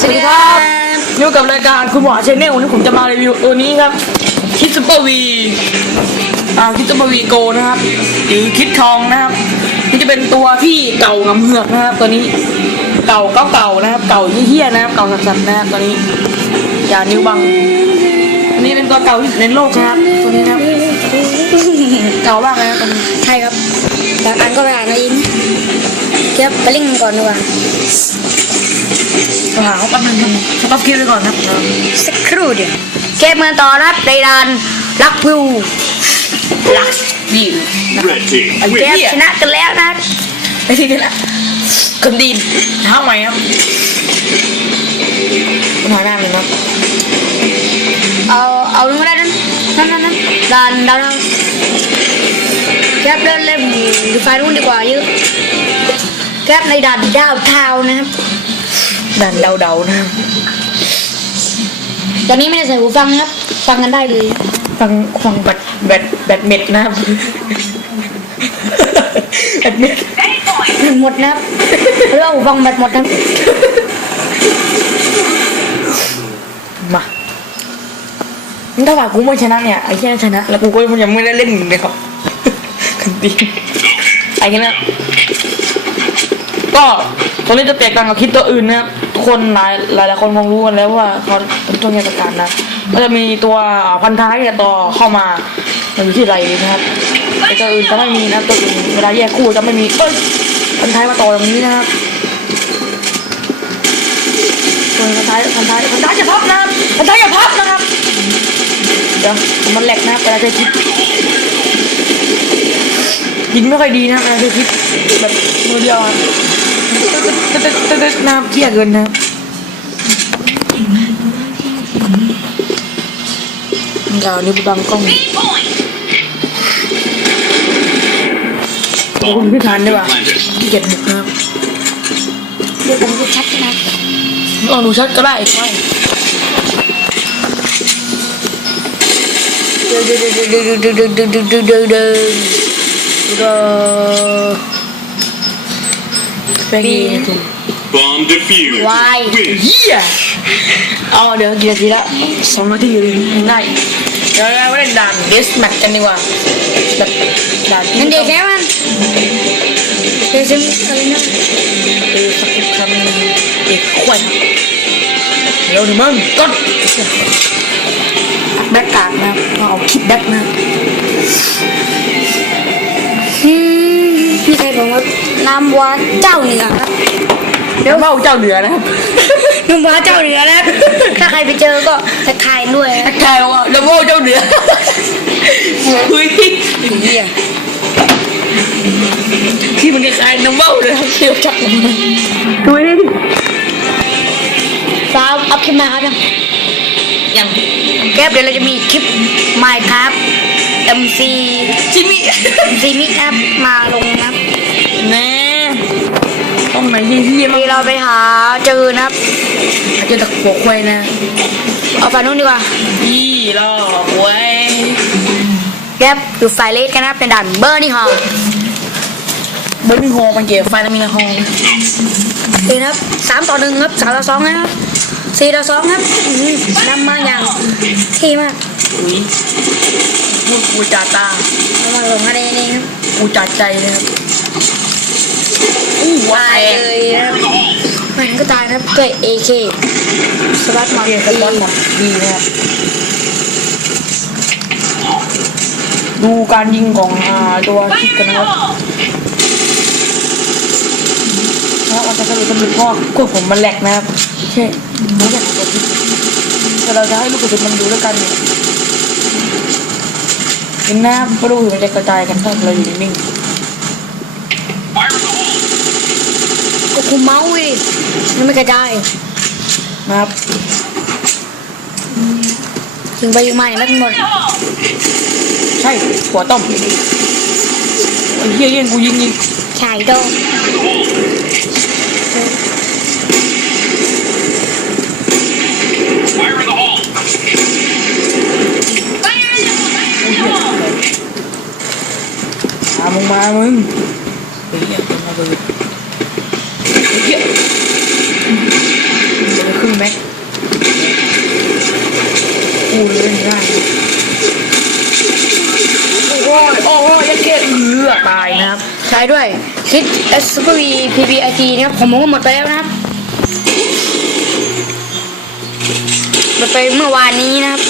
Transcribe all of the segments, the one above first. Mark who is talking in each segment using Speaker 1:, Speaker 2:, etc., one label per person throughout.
Speaker 1: สวัสดีครับอยู่กับรายการคุณหมอชแนลวันนี้ผมจะมารีวิวตัวนี้ครับ คิดซูเปอร์วีอ่าคิดซูเปอร์วีโกนะครับ หรือคิดทองนะครับ นี่จะเป็นตัวที่เก่างำเหือกนะครับ ตัวนี้ เก่าเก่าเก่าๆนะครับ เก่าเฮี้ยๆนะครับ เก่าสัสๆนะครับตัวนี้ อย่านิ้วบัง อันนี้เป็นตัวเก่าที่สุดในโลกนะครับ ตัวนี้นะครับ เก่ามากเลยนะครับตัวนี้
Speaker 2: ใช่ครับบางอันก็ไปอ่านเอาเองเก็บไปเล่นกันก่อนดีกว่า
Speaker 1: หาเขาแป๊บนึงครับสต็อปคลิปไว้ก่อนครับ
Speaker 2: สักครู่เดียวเก็บมาต่อรับในด่านรักวิว
Speaker 1: ลักดีนะครับ
Speaker 3: Red team
Speaker 2: เก็
Speaker 1: เหี้
Speaker 2: บ
Speaker 1: ย
Speaker 2: ชนะกันแล้วนะ
Speaker 1: ไอ้ที่นี่แหละคนดีท้าใหม่ครับปัญหาหน้าเลยครับ
Speaker 2: เอาเอาลงมาได้นั้นนั่นนั่นนั่นด่านด่านเราเก็บเดินเล่นดูไฟนู้นดีกว่าเยอะเก็บในด่านดาวเทาวน์นะครับ
Speaker 1: ดันเดาๆนะครับ
Speaker 2: ตอนนี้ไม่ได้ใส่หูฟังนะครับ ฟังกันได้เลย
Speaker 1: ฟังฟังแบตแบตแบตเม็ดนะครับแบตเม็ด
Speaker 2: หมดนะครับเรื่องหูฟังแบตหมดนะครับ
Speaker 1: มาถ้าว่ากูไม่ชนะเนี่ยไอ้แค่ชนะแล้วกูก็ยังไม่ได้เล่นเลยครับคนดีนไอ้แค่นั้นก็ ตัวนี้จะแตกต่างกับคลิปตัวอื่นนะครับทุกคนหลายหลายหลายคนคงรู้กันแล้วว่าเขาเป็นตัวเงี้ยประการนะก็จะมีตัวพันท้ายเนี่ยต่อเข้ามามันอยู่ที่ไรนะครับแต่ตัวอื่นจะไม่มีนะตัวอื่นเวลาแยกคู่จะไม่มีเอ้ยพันท้ายมาต่ออย่างนี้นะครับส่วนพันท้ายพันท้ายพันท้ายอย่าพับนะพันท้ายอย่าพับนะครับเดี๋ยวมันแหลกนะเวลาจะคิดยิงไม่ค่อยดีนะเวลาจะคิดแบบมือเดียว นะครับเกลี้ยเกินนะครับเดี๋ยวนี้บังกล้องโอ้ไม่ทันดีกว่า
Speaker 3: planted.
Speaker 1: เกลียดบุกนะครับ
Speaker 2: เดี๋ยวผมจะชัดนะ
Speaker 1: ลองดูชัดก็ได้ไม่เดินเดินเดินเดินเดินเดินเดินเดินเดินเดินเดินไป กี่นาที
Speaker 3: Bomb defused.
Speaker 2: วาย
Speaker 3: Win.
Speaker 1: เฮียเอาเดี๋ยวกี่นาทีละสองนาทีเลยง่ายเดี๋ยวเราไปเล่นด่านเดสแมทกันดีกว่าแบบด่านที่
Speaker 2: นั่นเด็ก
Speaker 1: ต้
Speaker 2: แค่
Speaker 1: อง
Speaker 2: มันเดี๋ยวจะมีอะไรนะ
Speaker 1: เออสักคำเด็กควายเดี๋ยวหนึ่งมึงกดแบ็กกากนะครับเอาคลิปแบ็กนะ
Speaker 2: น้ำว้าเจ้าเหนือครับ
Speaker 1: เดี๋ยวเมาเจ้าเหนือนะครับ
Speaker 2: น้ำว้าเจ้าเหนือนะครับถ้าใครไปเจอก็ทักทายด้วยนะ
Speaker 1: กลายว่าเดี๋ยวเมาเจ้าเหนือเฮ้ย
Speaker 2: เหี้ย
Speaker 1: ที่มันคล้ายๆน้ำเมาเลยครับเชี่ยวชักน้ำมันเฮ้ย
Speaker 2: สาวอัพขึ้นมาครับยัง
Speaker 1: ยัง
Speaker 2: แก๊ปเดี๋ยวเราจะมีคลิปใหม่ครับ MC
Speaker 1: จิมมี่
Speaker 2: MC มิกนะครับมาลงนะครับ
Speaker 1: แน่ ต้องไหนเฮี้ยๆมั้ง
Speaker 2: ที่เราไปหาเจอนะครับ
Speaker 1: อาจจะตะกัวควายนะ
Speaker 2: เอาฝั่งนู้นดีกว่า
Speaker 1: พี่รอไว้
Speaker 2: แก๊ปอยู่ฝ่ายเลสกันนะครับเป็นด่านเบอร์นี่ฮอล
Speaker 1: เบอร์นิ่งโฮมันเกี่ยวไฟแล้วมีนะฮอง
Speaker 2: ดีนะครับสามต่อหนึ่งครับสามต่อสองนะครับสี่ต่อสองครับอืมนำมาอย่างที่มาก
Speaker 1: อุ้ยพูดกูจ่าตา
Speaker 2: เอามาลงอะไรนี่ครับ
Speaker 1: กูจ่าใจนะครับ อู้วา
Speaker 2: ตาย
Speaker 1: ย
Speaker 2: เลยนะครับมันก็ตายนะครับด้วย AK สวัสดิ์หมด
Speaker 1: เกียร์สปอนหมดดีนะครับดูการยิงของอ่าตัวคิดกันนะครับแล้วเราจะสรุปสรุปเพราะกดผมมันแหลกนะครับใช่รู้จักตัวคิดแต่เราจะให้ลูกกระสุนมันดูด้วยกันเนี่ยเห็นหน้าไม่รู้มันจะกระจายกันถ้าเราอยู่นิ่ง
Speaker 2: ก็ คุมเมาส์ดิมันไม่กระจาย
Speaker 1: ๆนะครับ
Speaker 2: ถึงไปอยู่มาเนี่ยไม่หมด
Speaker 1: ใช่หัวต้มไอ้เหี้ยเย็นกูยิงยิง
Speaker 2: ฉายโดน
Speaker 3: Fire in the hole.
Speaker 1: มามึงมามึงเฮ้ยอย่าเครึ่งแมกอู้เล่นได้โอ้ยโอ้ยยักเกลือตา
Speaker 2: ยนะครับ ใช้ด้วยคิดเอสซูเปอร์วีพีบีไอทีนะครับผมมองว่หมดไปแล้วนะครับหมดไปเมื่อวานนี้นะครับ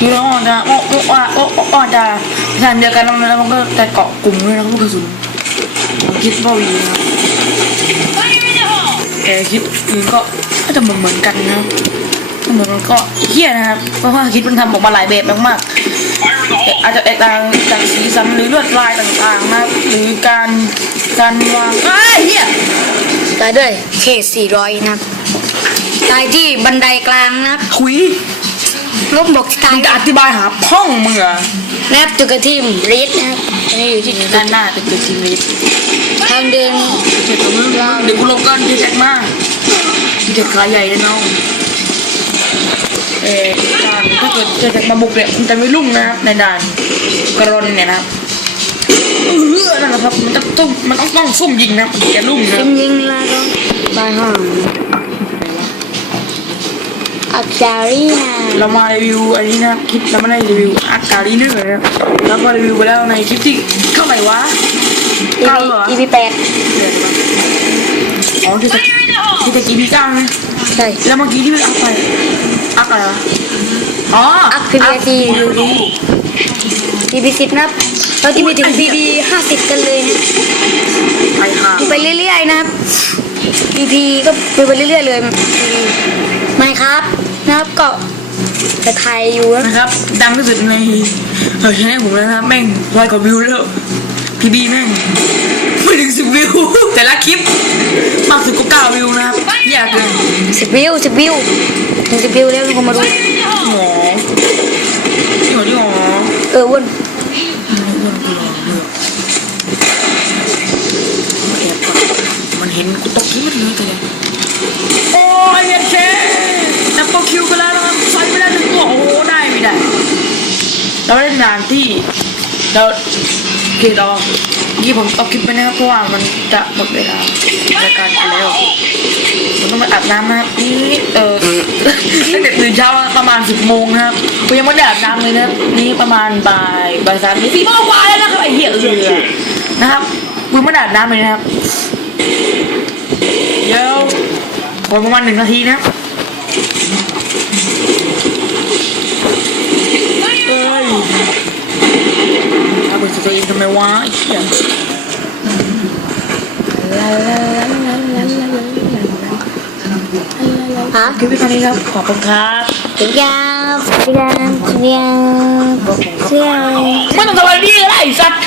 Speaker 1: มีน้ออ่อนดะโอ้โอ้อ่อนจะทางเดียวกันน้อแล้วมันก็แต่เกาะกลุ่มด้วยนะก็คือสุน คิดว่าวีนะครับแต่คิดอื่นก็ก็จะเหมือนเหมือนกันนะครับเหมือนกันก็เฮี้ยนะครับ เพราะว่าคิดมันทำออกมาหลายแบบมากๆแต่อาจจะแตกต่างจากสีสันหรือลวดลายต่างๆนะครับหรือการการวางอ้ายเฮี้ย
Speaker 2: ตายด้วยเค400นะครับตายที่บันไดกลางนะครับ
Speaker 1: คุย
Speaker 2: ลบบอกที่ตาย
Speaker 1: มึงจะอธิบายหาพ่องมึงเหรอ
Speaker 2: นะครับจุดกระทิมรีดนะครับอันนี้อยู่ที่
Speaker 1: ด้านหน้าเป็นตัวทีวี
Speaker 2: ทางเดิน
Speaker 1: เจ็ดตัวมึงเดี๋ยวกูลงกันที่แจ็คมากที่แจ็คขาใหญ่เลยน้องเออการถ้าเกิดเจอแจ็คมาบุกเนี่ยมันจะไม่รุ่งนะครับในด่านกระรอนเนี่ยนะครับเออนั่นแหละครับมันต้องต้องมันต้องต้องซุ่มยิงนะมันถึงจะรุ่งนะ
Speaker 2: ยิงยิงแล้วก็บายห้อง อักจารีนะ
Speaker 1: เรามารีวิวอันนี้นะครับคลิปเราไม่ได้รีวิวอากาศนี้เนื่องเลยนะครับเราก็รีวิวไปแล้วในคลิปที่เท่าไหร่วะเก้าเหรอ
Speaker 2: อีพีแปด
Speaker 1: อ๋อที่ตะที่ตะกี้พี่เก้านะ
Speaker 2: ใช่
Speaker 1: แล้วเมื่อกี้ที่อัพไปอัพอะไรวะอ๋อ
Speaker 2: อัพ PBT
Speaker 1: ดูดู
Speaker 2: อีพีสิบนะครับเราจะไปถึงพีบีห้าสิบกันเลยนะ
Speaker 1: ไปค่ะ
Speaker 2: ไปเรื่อยๆนะครับ พีพีก็ไปเรื่อยๆเลยไม่ครับนะครับก็จะถ่ายอยู่นะ
Speaker 1: นะครับ ดังที่สุดในเฮ้ยให้ผมเลยนะครับ แม่งร้อยกว่าวิวแล้ว พีบีแม่งไม่ถึงสิบวิว แต่ละคลิปมากสุดก็เก้าวิวนะครับอยากเลย
Speaker 2: สิบวิวสิบวิวถึงสิบวิวแล้วมีคนมาดู
Speaker 1: หมอที่หมอที่หมอ
Speaker 2: เอออ้วน
Speaker 1: อ้วนกูหลอกเลือก กูตกที่มันเลยแต่โอ้ยเย็นเชดับเบิลคิวไปแล้วนะครับใส่ไปแล้วหนึ่งตัว โอ้โห ได้ไม่ได้ เราเล่นงานที่เราคือเราที่ผมเอาคลิปไปนะครับเพราะว่ามันจะหมดเวลารายการไปแล้วผมต้องไปอาบน้ำนะครับนี่เออตั้งแต่ตื่นเช้าประมาณสิบโมงนะครับผมยังไม่ได้อาบน้ำเลยนะครับนี่ประมาณบ่ายบ่ายสามสี่โมงกว่าแล้วนะครับไอ้เหี้ยเออนะครับผมไม่ได้อาบน้ำเลยนะครับ เดี๋ยวขอประมาณหนึ่งนาทีนะครับเอ้ยเอาไปสตัวเองทำไมวะไอ้เหี้ย
Speaker 2: ฮะ
Speaker 1: คลิปวิดีโอนี้ครับ ขอบคุณครับ
Speaker 2: ถึงยาวถึงยาวถึงยาวเสียง
Speaker 1: ไม่ต้องสวัสดีก็ได้ไอ้สัตว์